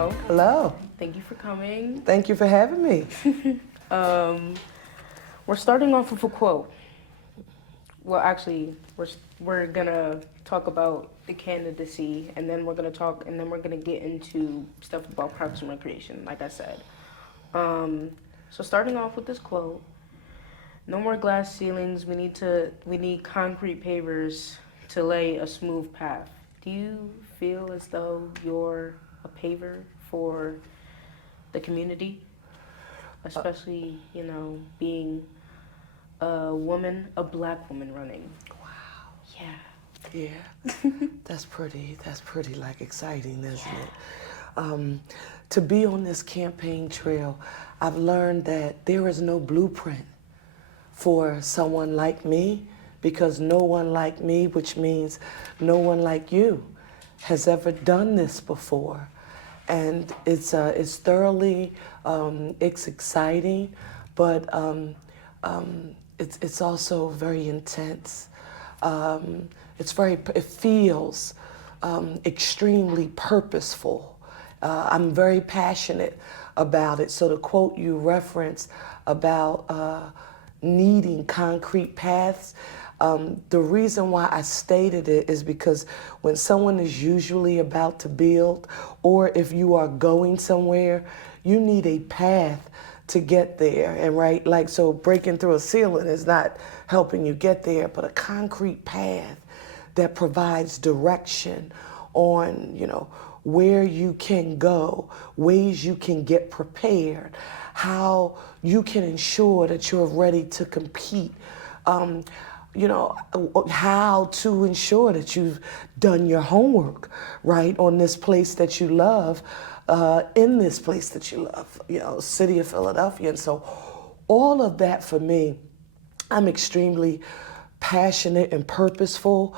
Hello. Hello. Thank you for coming. Thank you for having me. We're starting off with a quote. Well, actually, we're gonna talk about the candidacy, and then we're gonna get into stuff about Parks and Recreation, like I said. So starting off with this quote: "No more glass ceilings. We need concrete pavers to lay a smooth path." Do you feel as though you're a paver for the community, especially being a woman, a black woman running? Wow. Yeah. Yeah. That's pretty like exciting, isn't it? To be on this campaign trail, I've learned that there is no blueprint for someone like me, because no one like me, which means no one like you, has ever done this before. And it's thoroughly, it's exciting, but it's also very intense. It feels extremely purposeful. I'm very passionate about it. So the quote you referenced about needing concrete paths, the reason why I stated it is because when someone is usually about to build, or if you are going somewhere, you need a path to get there. And right, like, so breaking through a ceiling is not helping you get there, but a concrete path that provides direction on, where you can go, ways you can get prepared, how you can ensure that you're ready to compete, how to ensure that you've done your homework, right, on this place that you love, in this place that you love, city of Philadelphia. And so all of that for me, I'm extremely passionate and purposeful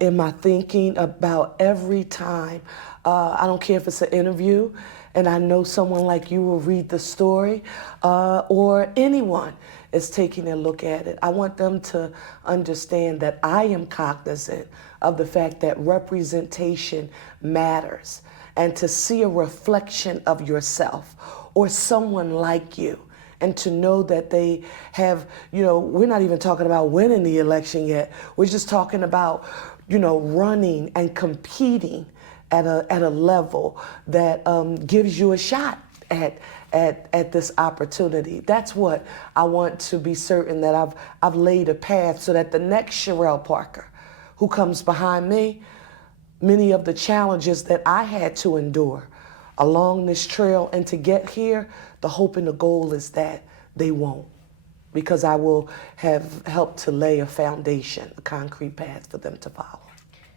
in my thinking about every time. I don't care if it's an interview and I know someone like you will read the story, or anyone is taking a look at it. I want them to understand that I am cognizant of the fact that representation matters, and to see a reflection of yourself or someone like you, and to know that they have, we're not even talking about winning the election yet. We're just talking about, running and competing at a level that gives you a shot at this opportunity. That's what I want to be certain that I've laid a path so that the next Cherelle Parker who comes behind me, many of the challenges that I had to endure along this trail and to get here, the hope and the goal is that they won't, because I will have helped to lay a foundation, a concrete path for them to follow.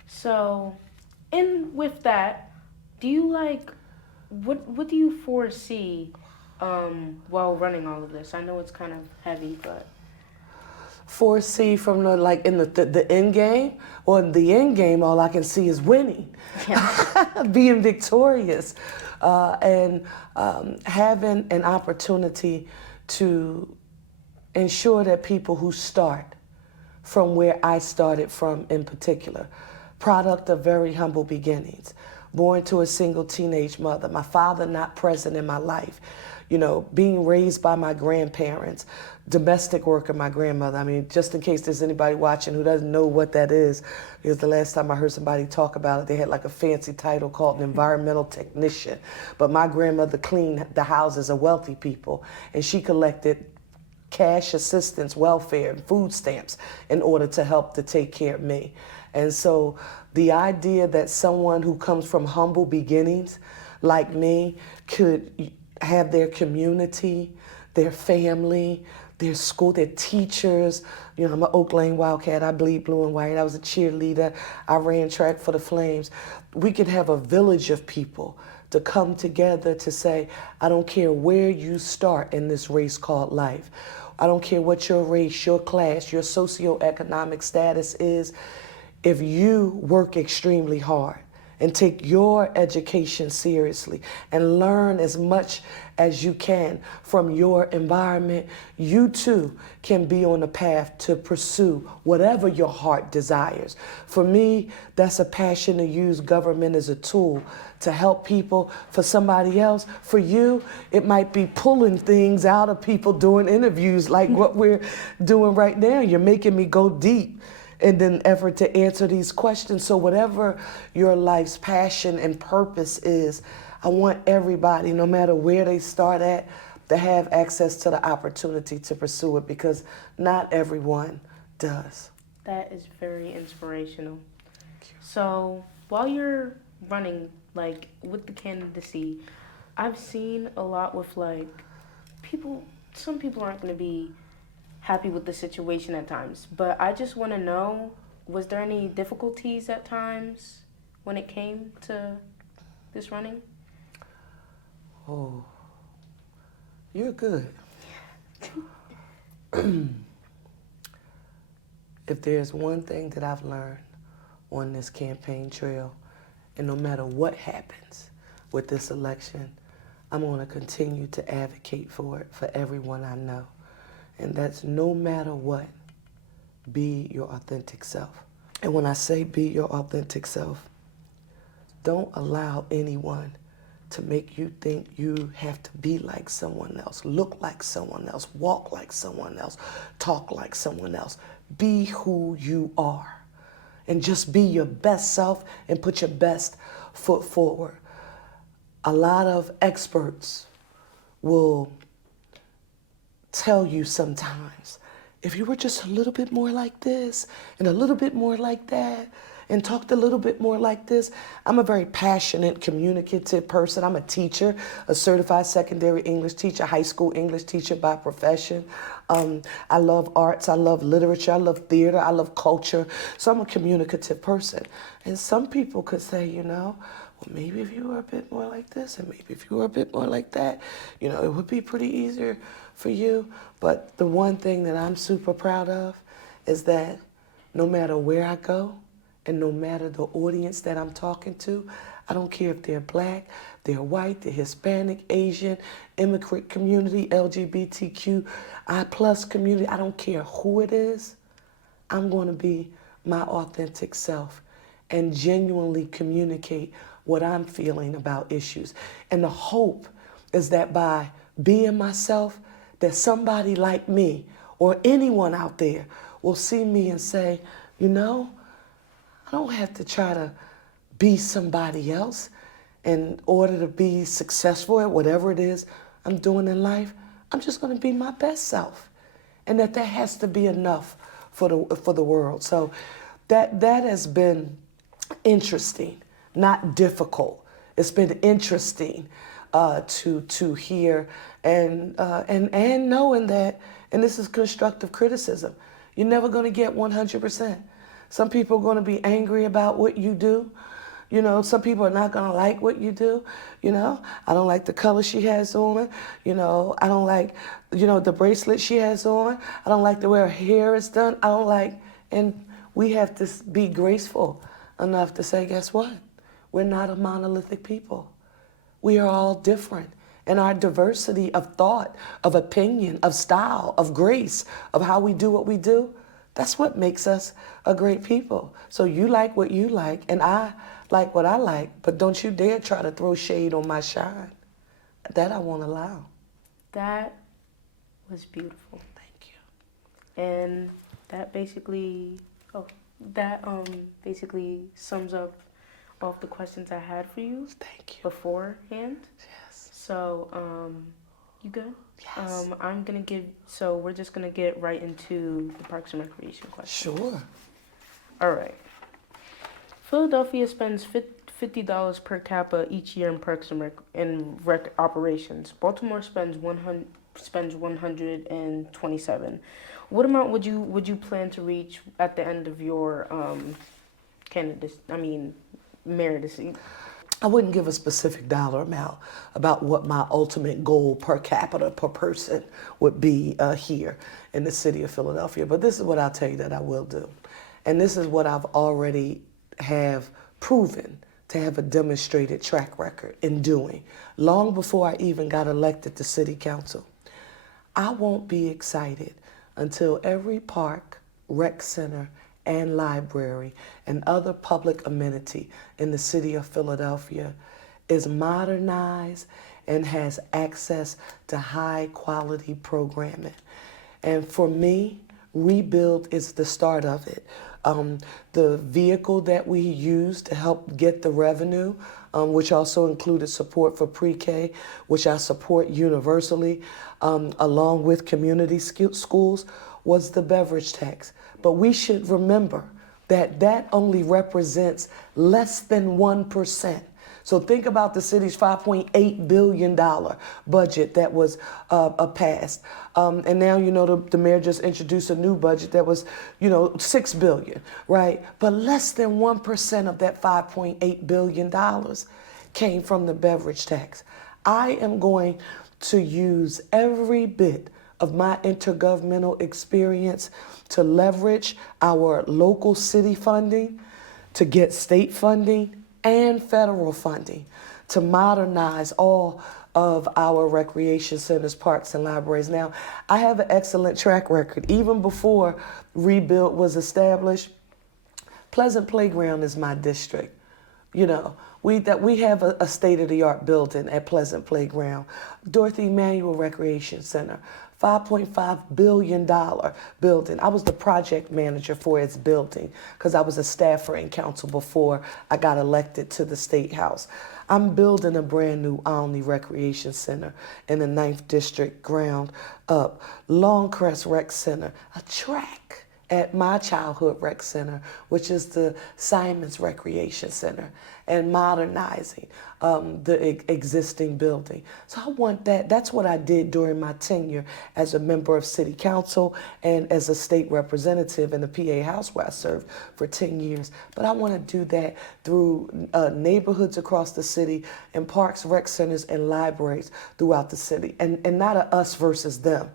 So, with that, do you what do you foresee while running all of this? I know it's kind of heavy, but foresee from the end game, or the end game, all I can see is winning, being victorious, and having an opportunity to ensure that people who start from where I started from, in particular, product of very humble beginnings, born to a single teenage mother, my father not present in my life, being raised by my grandparents, domestic work of my grandmother. I mean, just in case there's anybody watching who doesn't know what that is, because the last time I heard somebody talk about it, they had like a fancy title called an environmental technician. But my grandmother cleaned the houses of wealthy people, and she collected cash assistance, welfare, and food stamps in order to help to take care of me. And so the idea that someone who comes from humble beginnings like me could have their community, their family, their school, their teachers. I'm an Oak Lane Wildcat. I bleed blue and white. I was a cheerleader. I ran track for the Flames. We could have a village of people to come together to say, I don't care where you start in this race called life. I don't care what your race, your class, your socioeconomic status is. If you work extremely hard and take your education seriously and learn as much as you can from your environment, you too can be on a path to pursue whatever your heart desires. For me, that's a passion to use government as a tool to help people. For somebody else, for you, it might be pulling things out of people doing interviews like what we're doing right now. You're making me go deep in an effort to answer these questions. So whatever your life's passion and purpose is, I want everybody, no matter where they start at, to have access to the opportunity to pursue it, because not everyone does. That is very inspirational. So while you're running, like with the candidacy, I've seen a lot with like people, some people aren't going to be happy with the situation at times, but I just want to know, was there any difficulties at times when it came to this running? Oh, you're good. If there's one thing that I've learned on this campaign trail, and no matter what happens with this election, I'm going to continue to advocate for it for everyone I know. And that's no matter what, be your authentic self. And when I say be your authentic self, don't allow anyone to make you think you have to be like someone else, look like someone else, walk like someone else, talk like someone else. Be who you are, and just be your best self and put your best foot forward. A lot of experts will tell you sometimes, if you were just a little bit more like this and a little bit more like that and talked a little bit more like this. I'm a very passionate, communicative person. I'm a teacher, a certified secondary English teacher, high school English teacher by profession. I love arts, I love literature, I love theater, I love culture. So I'm a communicative person. And some people could say, you know, well, maybe if you were a bit more like this and maybe if you were a bit more like that, you know, it would be pretty easier for you. But the one thing that I'm super proud of is that no matter where I go and no matter the audience that I'm talking to, I don't care if they're black, they're white, they're Hispanic, Asian, immigrant community, LGBTQI+ community, I don't care who it is, I'm going to be my authentic self and genuinely communicate what I'm feeling about issues. And the hope is that by being myself, that somebody like me or anyone out there will see me and say, you know, I don't have to try to be somebody else in order to be successful at whatever it is I'm doing in life. I'm just going to be my best self. And that has to be enough for the world. So that has been interesting, not difficult. It's been interesting to hear and knowing that, and this is constructive criticism, you're never going to get 100%. Some people are going to be angry about what you do. You know, some people are not going to like what you do. You know, I don't like the color she has on. You know, I don't like, you know, the bracelet she has on. I don't like the way her hair is done. I don't like, and we have to be graceful enough to say, guess what? We're not a monolithic people. We are all different. And our diversity of thought, of opinion, of style, of grace, of how we do what we do, that's what makes us a great people. So you like what you like, and I like what I like, but don't you dare try to throw shade on my shine. That I won't allow. That was beautiful. Thank you. And that basically, basically sums up all of the questions I had for you. Thank you. Beforehand. Yes. So, you good? Yes. We're just gonna get right into the Parks and Recreation questions. Sure. All right. Philadelphia spends $50 per capita each year in Parks and Rec operations. Baltimore spends 127. What amount would you plan to reach at the end of your mayoralty? I wouldn't give a specific dollar amount about what my ultimate goal per capita per person would be here in the city of Philadelphia. But this is what I'll tell you that I will do. And this is what I've already have proven to have a demonstrated track record in doing, long before I even got elected to city council. I won't be excited until every park, rec center, and library and other public amenity in the city of Philadelphia is modernized and has access to high quality programming. And for me, rebuild is the start of it. The vehicle that we use to help get the revenue, which also included support for pre-K, which I support universally, along with community schools, was the beverage tax. But we should remember that that only represents less than 1%. So think about the city's $5.8 billion budget that was passed. And now, the mayor just introduced a new budget that was, $6 billion, right? But less than 1% of that $5.8 billion came from the beverage tax. I am going to use every bit of my intergovernmental experience to leverage our local city funding, to get state funding and federal funding, to modernize all of our recreation centers, parks, and libraries. Now, I have an excellent track record. Even before Rebuild was established, Pleasant Playground is my district. We have a state-of-the-art building at Pleasant Playground. Dorothy Emanuel Recreation Center, $5.5 billion building. I was the project manager for its building because I was a staffer in council before I got elected to the State House. I'm building a brand new Olney Recreation Center in the 9th District, ground up. Longcrest Rec Center, a track at my childhood rec center, which is the Simons Recreation Center, and modernizing the existing building. So I want that. That's what I did during my tenure as a member of city council and as a state representative in the PA House where I served for 10 years. But I want to do that through neighborhoods across the city and parks, rec centers, and libraries throughout the city, and not a us versus them,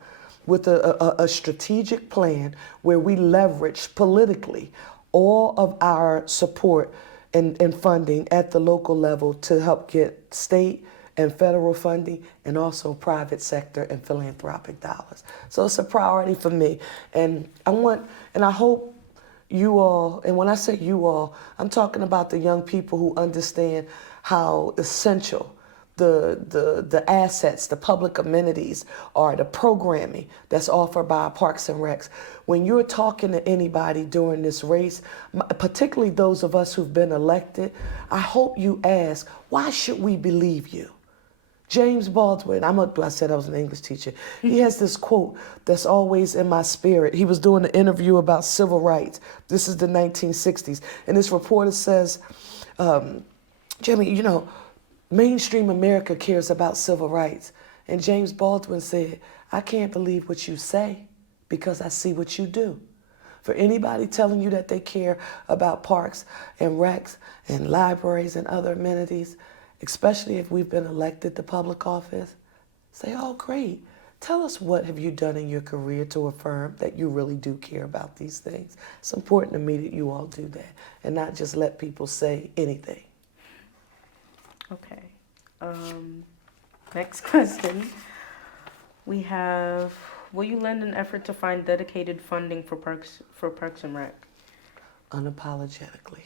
with a strategic plan where we leverage politically all of our support and funding at the local level to help get state and federal funding and also private sector and philanthropic dollars. So it's a priority for me. And I hope you all, and when I say you all, I'm talking about the young people who understand how essential the assets, the public amenities are, the programming that's offered by Parks and Recs. When you're talking to anybody during this race, particularly those of us who've been elected, I hope you ask, why should we believe you? James Baldwin, I said I was an English teacher. He has this quote that's always in my spirit. He was doing an interview about civil rights. This is the 1960s. And this reporter says, Jimmy, mainstream America cares about civil rights. And James Baldwin said, I can't believe what you say because I see what you do. For anybody telling you that they care about parks and recs and libraries and other amenities, especially if we've been elected to public office, say, oh, great. Tell us, what have you done in your career to affirm that you really do care about these things? It's important to me that you all do that and not just let people say anything. Okay. Next question. We have, will you lend an effort to find dedicated funding for Parks and Rec? Unapologetically.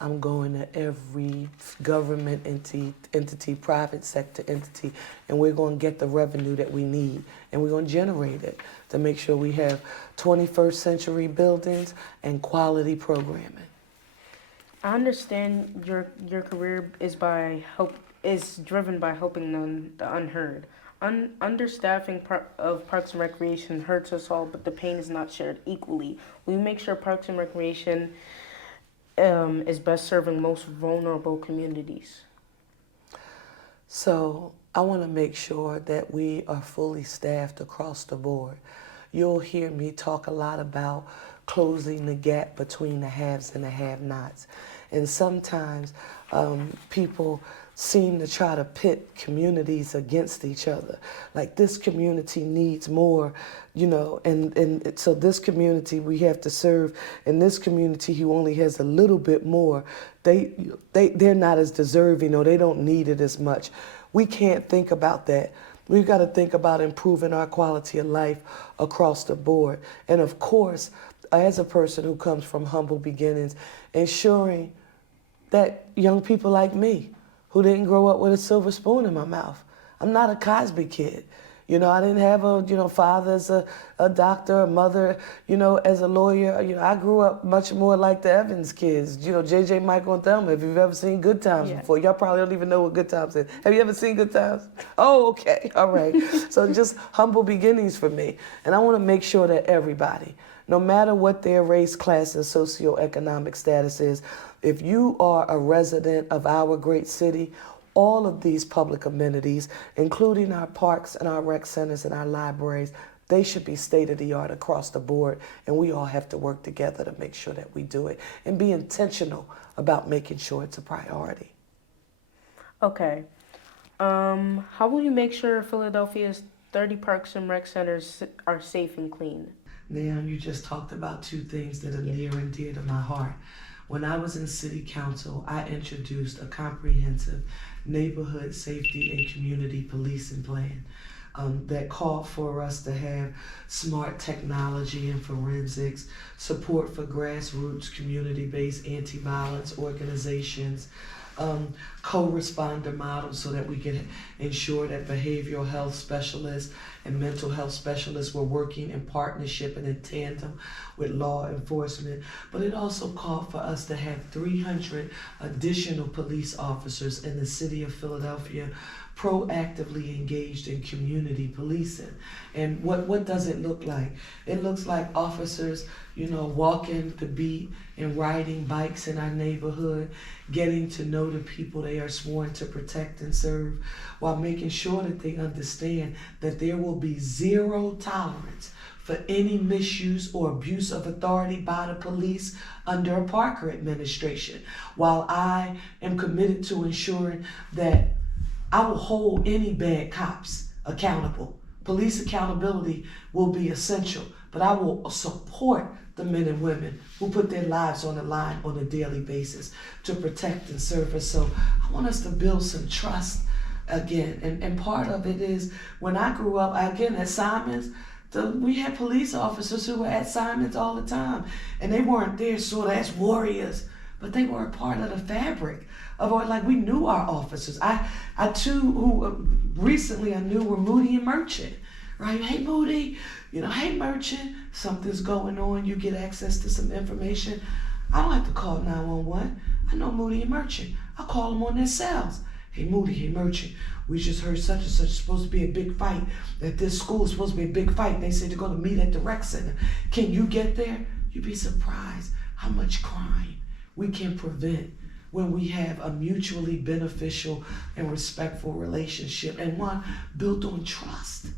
I'm going to every government entity, private sector entity, and we're going to get the revenue that we need, and we're going to generate it to make sure we have 21st century buildings and quality programming. I understand your career is driven by helping the unheard. Understaffing of Parks and Recreation hurts us all, but the pain is not shared equally. We make sure Parks and Recreation is best serving most vulnerable communities. So I want to make sure that we are fully staffed across the board. You'll hear me talk a lot about closing the gap between the haves and the have-nots. And sometimes people seem to try to pit communities against each other. Like this community needs more, and so this community we have to serve, and this community who only has a little bit more, they're not as deserving, or they don't need it as much. We can't think about that. We've got to think about improving our quality of life across the board. And of course, as a person who comes from humble beginnings, ensuring that young people like me, who didn't grow up with a silver spoon in my mouth. I'm not a Cosby kid. I didn't have a father as a doctor, a mother, as a lawyer. I grew up much more like the Evans kids. J.J., Michael, and Thelma. If you've ever seen Good Times before, y'all probably don't even know what Good Times is. Have you ever seen Good Times? Oh, okay, all right. So just humble beginnings for me. And I want to make sure that everybody, no matter what their race, class, and socioeconomic status is, if you are a resident of our great city, all of these public amenities, including our parks and our rec centers and our libraries, they should be state-of-the-art across the board, and we all have to work together to make sure that we do it and be intentional about making sure it's a priority. Okay. How will you make sure Philadelphia's 30 parks and rec centers are safe and clean? Now, you just talked about two things that are near and dear to my heart. When I was in city council, I introduced a comprehensive neighborhood safety and community policing plan that called for us to have smart technology and forensics, support for grassroots community-based anti-violence organizations, co-responder models so that we can ensure that behavioral health specialists and mental health specialists were working in partnership and in tandem with law enforcement. But it also called for us to have 300 additional police officers in the city of Philadelphia proactively engaged in community policing. And what does it look like? It looks like officers, walking the beat and riding bikes in our neighborhood, getting to know the people they are sworn to protect and serve, while making sure that they understand that there will be zero tolerance for any misuse or abuse of authority by the police under a Parker administration, while I am committed to ensuring that I will hold any bad cops accountable. Police accountability will be essential, but I will support the men and women who put their lives on the line on a daily basis to protect and serve us. So I want us to build some trust again. And part of it is, when I grew up, again, at Simons, we had police officers who were at Simons all the time, and they weren't there sort of as warriors, but they were a part of the fabric of our, like, we knew our officers. I too, who recently I knew were Moody and Merchant, right? Hey, Moody, hey, Merchant, something's going on. You get access to some information. I don't have to call 911. I know Moody and Merchant. I call them on their cells. Hey, Moody, hey, Merchant, we just heard such and such is supposed to be a big fight. At this school is supposed to be a big fight. They said they're going to meet at the rec center. Can you get there? You'd be surprised how much crime we can prevent when we have a mutually beneficial and respectful relationship, and one built on trust.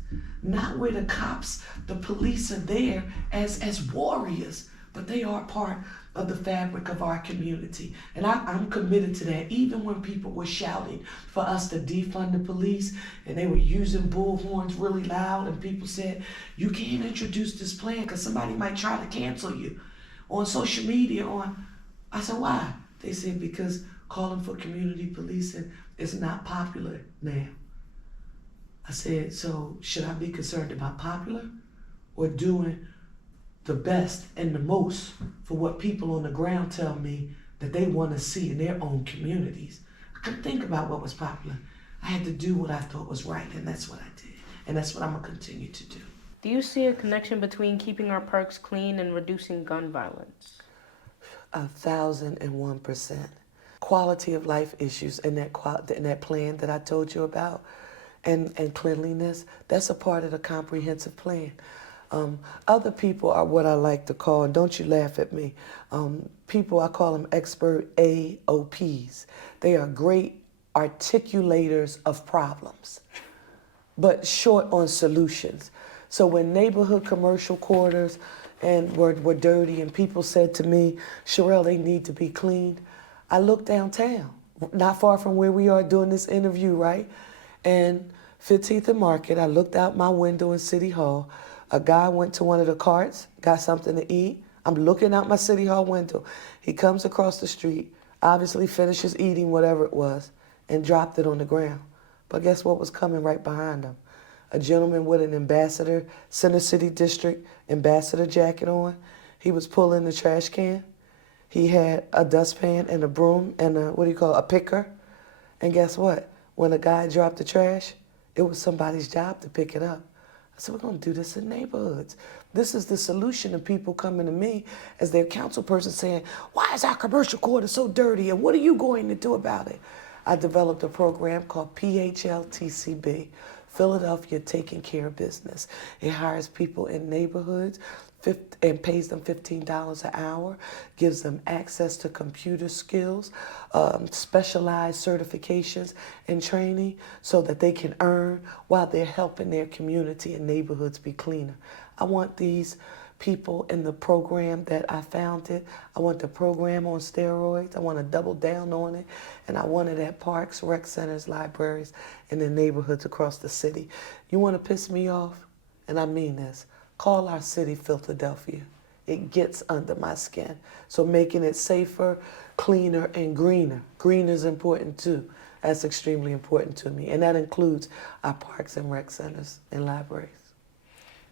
Not where the cops, the police are there as warriors, but they are part of the fabric of our community. And I'm committed to that. Even when people were shouting for us to defund the police and they were using bullhorns really loud, and people said, you can't introduce this plan because somebody might try to cancel you on social media. I said, why? They said, because calling for community policing is not popular now. I said, so should I be concerned about popular or doing the best and the most for what people on the ground tell me that they want to see in their own communities? I couldn't think about what was popular. I had to do what I thought was right, and that's what I did. And that's what I'm going to continue to do. Do you see a connection between keeping our parks clean and reducing gun violence? 1,001%. Quality of life issues in that plan that I told you about, and cleanliness, that's a part of the comprehensive plan. Other people are what I like to call, and don't you laugh at me, people, I call them expert AOPs. They are great articulators of problems, but short on solutions. So when neighborhood commercial quarters and were dirty and people said to me, Cherelle, they need to be cleaned, I looked downtown, not far from where we are doing this interview, right? And 15th and Market, I looked out my window in City Hall. A guy went to one of the carts, got something to eat. I'm looking out my City Hall window. He comes across the street, obviously finishes eating whatever it was, and dropped it on the ground. But guess what was coming right behind him? A gentleman with an ambassador, Center City District ambassador jacket on. He was pulling the trash can. He had a dustpan and a broom and a picker. And guess what? When a guy dropped the trash, it was somebody's job to pick it up. I said, we're going to do this in neighborhoods. This is the solution to people coming to me as their council person saying, why is our commercial quarter so dirty and what are you going to do about it? I developed a program called PHLTCB, Philadelphia Taking Care of Business. It hires people in neighborhoods and pays them $15 an hour, gives them access to computer skills, specialized certifications and training so that they can earn while they're helping their community and neighborhoods be cleaner. I want these people in the program that I founded. I want the program on steroids. I want to double down on it. And I want it at parks, rec centers, libraries, and in neighborhoods across the city. You want to piss me off? And I mean this. Call our city Philadelphia. It gets under my skin. So making it safer, cleaner, and greener. Green is important too. That's extremely important to me. And that includes our parks and rec centers and libraries.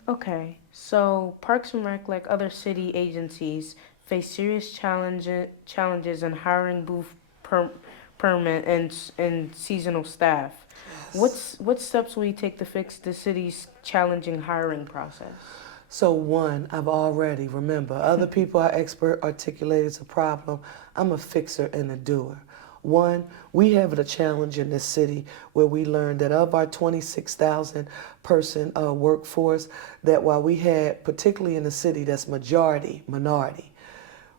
Okay, so Parks and Rec, like other city agencies, face serious challenges in hiring booth permit and seasonal staff. What steps will you take to fix the city's challenging hiring process? So one, remember, other people are expert articulate it's a problem. I'm a fixer and a doer. One, we have a challenge in this city where we learned that of our 26,000 person workforce, that while we had, particularly in the city that's minority,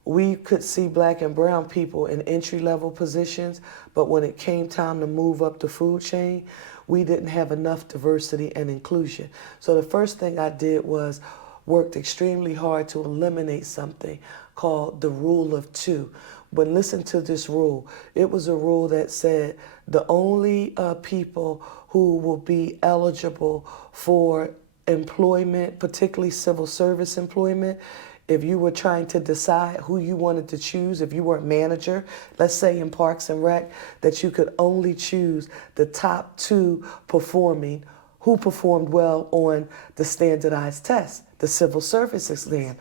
we could see black and brown people in entry-level positions, but when it came time to move up the food chain, we didn't have enough diversity and inclusion. So the first thing I did was worked extremely hard to eliminate something called the rule of two. But listen to this rule. It was a rule that said the only people who will be eligible for employment, particularly civil service employment, if you were trying to decide who you wanted to choose, if you were a manager, let's say in Parks and Rec, that you could only choose the top two performing who performed well on the standardized test, the civil service exam.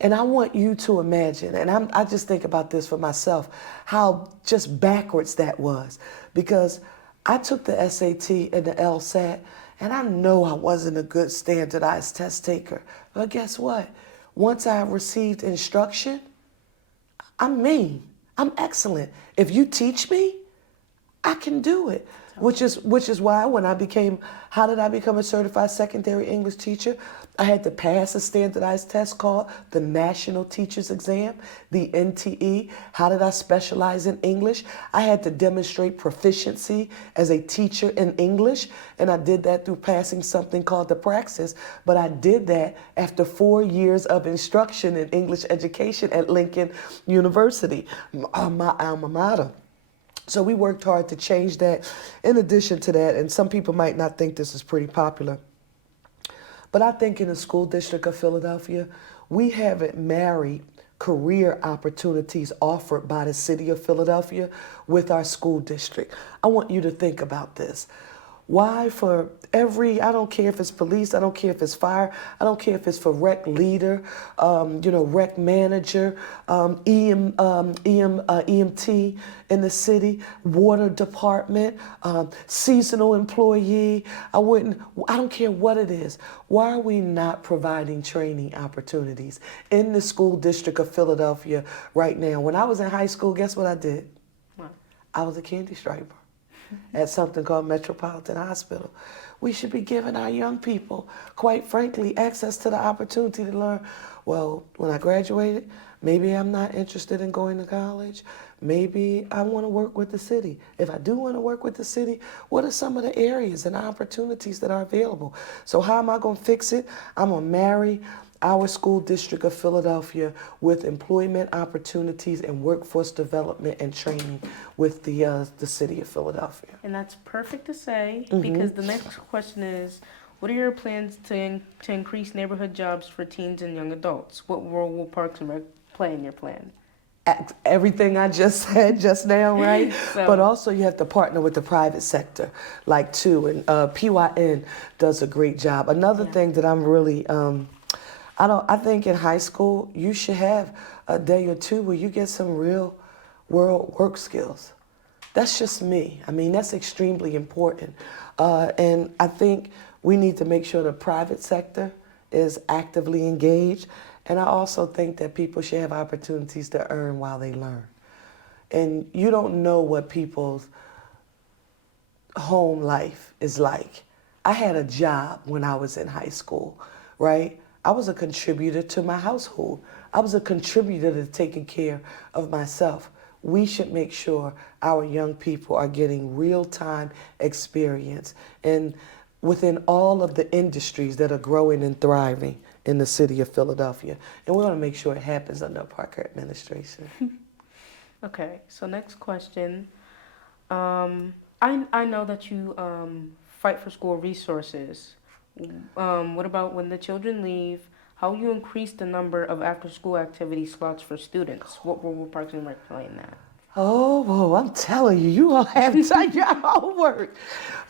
And I want you to imagine, and I just think about this for myself, how just backwards that was. Because I took the SAT and the LSAT, and I know I wasn't a good standardized test taker. But guess what? Once I received instruction, I'm excellent. If you teach me, I can do it. Which is why when how did I become a certified secondary English teacher? I had to pass a standardized test called the National Teachers Exam, the NTE. How did I specialize in English? I had to demonstrate proficiency as a teacher in English, and I did that through passing something called the Praxis, but I did that after 4 years of instruction in English education at Lincoln University, my alma mater. So we worked hard to change that. In addition to that, and some people might not think this is pretty popular, but I think in the school district of Philadelphia, we haven't married career opportunities offered by the city of Philadelphia with our school district. I want you to think about this. Why for I don't care if it's police, I don't care if it's fire, I don't care if it's for rec leader, rec manager, EMT in the city, water department, seasonal employee. I don't care what it is. Why are we not providing training opportunities in the school district of Philadelphia right now? When I was in high school, guess what I did? What? I was a candy striper at something called Metropolitan Hospital. We should be giving our young people, quite frankly, access to the opportunity to learn, well, when I graduated, maybe I'm not interested in going to college. Maybe I want to work with the city. If I do want to work with the city, what are some of the areas and opportunities that are available? So how am I going to fix it? I'm going to marry our school district of Philadelphia with employment opportunities and workforce development and training with the city of Philadelphia. And that's perfect to say, because the next question is, what are your plans to increase neighborhood jobs for teens and young adults? What role will Parks and Rec play in your plan? Everything I just said just now, right? So- But also you have to partner with the private sector, like too, and PYN does a great job. Another thing that I'm really, I think in high school you should have a day or two where you get some real world work skills. That's just me. I mean, that's extremely important. And I think we need to make sure the private sector is actively engaged. And I also think that people should have opportunities to earn while they learn. And you don't know what people's home life is like. I had a job when I was in high school, right? I was a contributor to my household. I was a contributor to taking care of myself. We should make sure our young people are getting real-time experience and within all of the industries that are growing and thriving in the city of Philadelphia. And we want to make sure it happens under a Parker administration. Okay, so next question. I know that you fight for school resources. What about when the children leave? How will you increase the number of after-school activity slots for students? What role will Parks and Rec play in that? Oh, I'm telling you, you all have done your homework.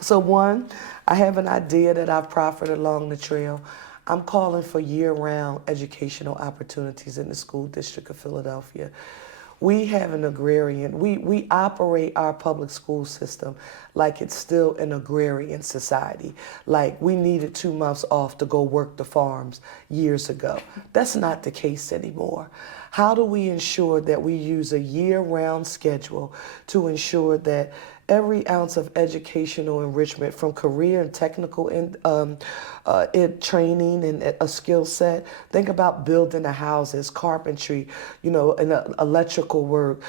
So one, I have an idea that I've proffered along the trail. I'm calling for year-round educational opportunities in the school district of Philadelphia. We have an agrarian, we operate our public school system like it's still an agrarian society. Like we needed 2 months off to go work the farms years ago. That's not the case anymore. How do we ensure that we use a year-round schedule to ensure that every ounce of educational enrichment from career and technical training and a skill set. Think about building the houses, carpentry, and electrical work,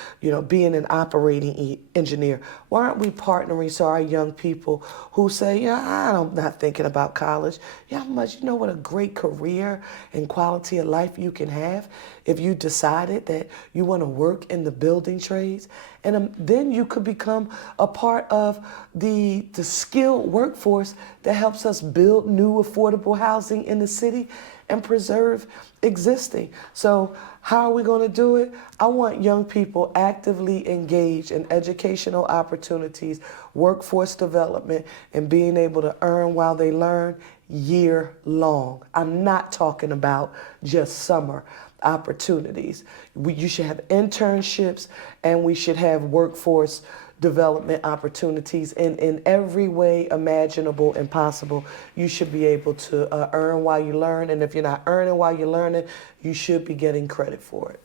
being an operating engineer. Why aren't we partnering so our young people who say, I'm not thinking about college. How much, what a great career and quality of life you can have if you decided that you want to work in the building trades. And then you could become a part of the skilled workforce that helps us build new affordable housing in the city and preserve existing. So how are we going to do it? I want young people actively engaged in educational opportunities, workforce development, and being able to earn while they learn year long. I'm not talking about just summer opportunities. You should have internships and we should have workforce development opportunities in every way imaginable and possible. You should be able to earn while you learn, and if you're not earning while you're learning, you should be getting credit for it.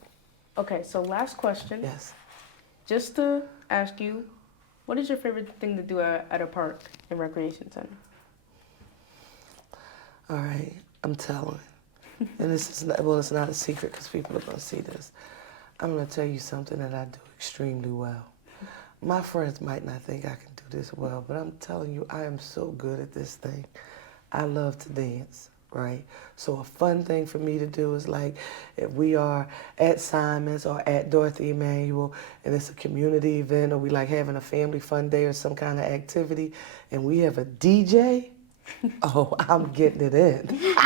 Okay, so last question. Yes. Just to ask you, what is your favorite thing to do at a park and recreation center? All right, I'm telling. And this is not, well, it's not a secret because people are going to see this. I'm going to tell you something that I do extremely well. My friends might not think I can do this well, but I'm telling you, I am so good at this thing. I love to dance, right? So a fun thing for me to do is like if we are at Simon's or at Dorothy Emanuel and it's a community event or we like having a family fun day or some kind of activity and we have a DJ, oh, I'm getting it in.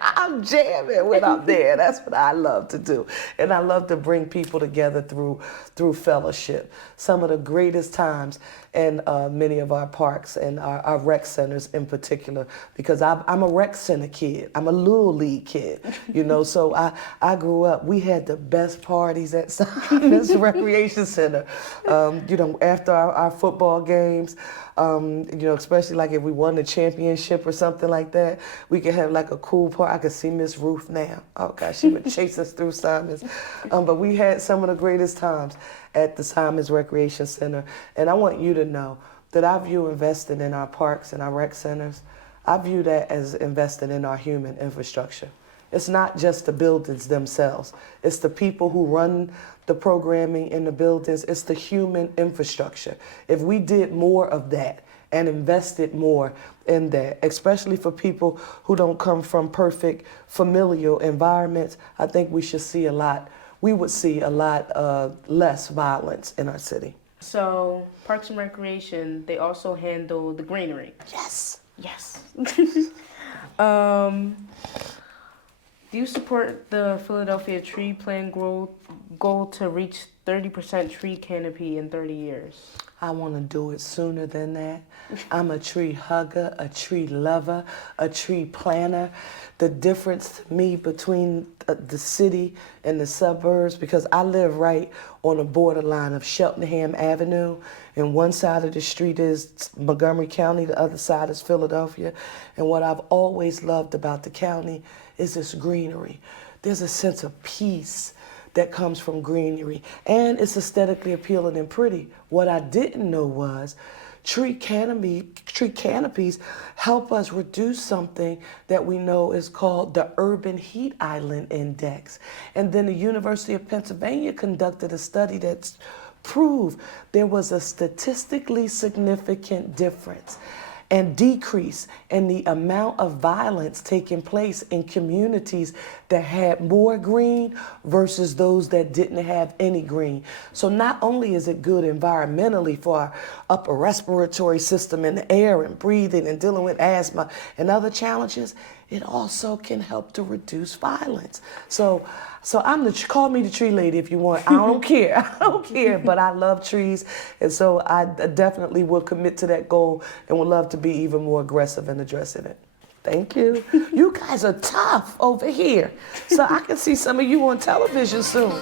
I'm jamming when I'm there. That's what I love to do. And I love to bring people together through fellowship. Some of the greatest times in many of our parks and our rec centers in particular, because I'm a rec center kid. I'm a Little League kid, so I grew up, we had the best parties at Simon's Recreation Center. After our football games, especially like if we won the championship or something like that, we could have like a cool party. I could see Miss Ruth now. Oh gosh, she would chase us through Simon's. But we had some of the greatest times at the Simon's Recreation Center. And I want you to know that I view investing in our parks and our rec centers, I view that as investing in our human infrastructure. It's not just the buildings themselves. It's the people who run the programming in the buildings. It's the human infrastructure. If we did more of that and invested more in that, especially for people who don't come from perfect familial environments. I think we should see a lot, we would see a lot less violence in our city. So Parks and Recreation, they also handle the greenery. Yes. Yes. Do you support the Philadelphia tree plan goal to reach 30% tree canopy in 30 years? I want to do it sooner than that. I'm a tree hugger, a tree lover, a tree planter. The difference to me between the city and the suburbs, because I live right on the borderline of Cheltenham Avenue, and one side of the street is Montgomery County, the other side is Philadelphia. And what I've always loved about the county is this greenery. There's a sense of peace that comes from greenery, and it's aesthetically appealing and pretty. What I didn't know was tree canopies help us reduce something that we know is called the Urban Heat Island Index. And then the University of Pennsylvania conducted a study that's proved there was a statistically significant difference and decrease in the amount of violence taking place in communities that had more green versus those that didn't have any green. So not only is it good environmentally for our upper respiratory system and the air and breathing and dealing with asthma and other challenges, it also can help to reduce violence. So call me the tree lady if you want. I don't care. I don't care, but I love trees. And so I definitely will commit to that goal and would love to be even more aggressive in addressing it. Thank you. You guys are tough over here. So I can see some of you on television soon.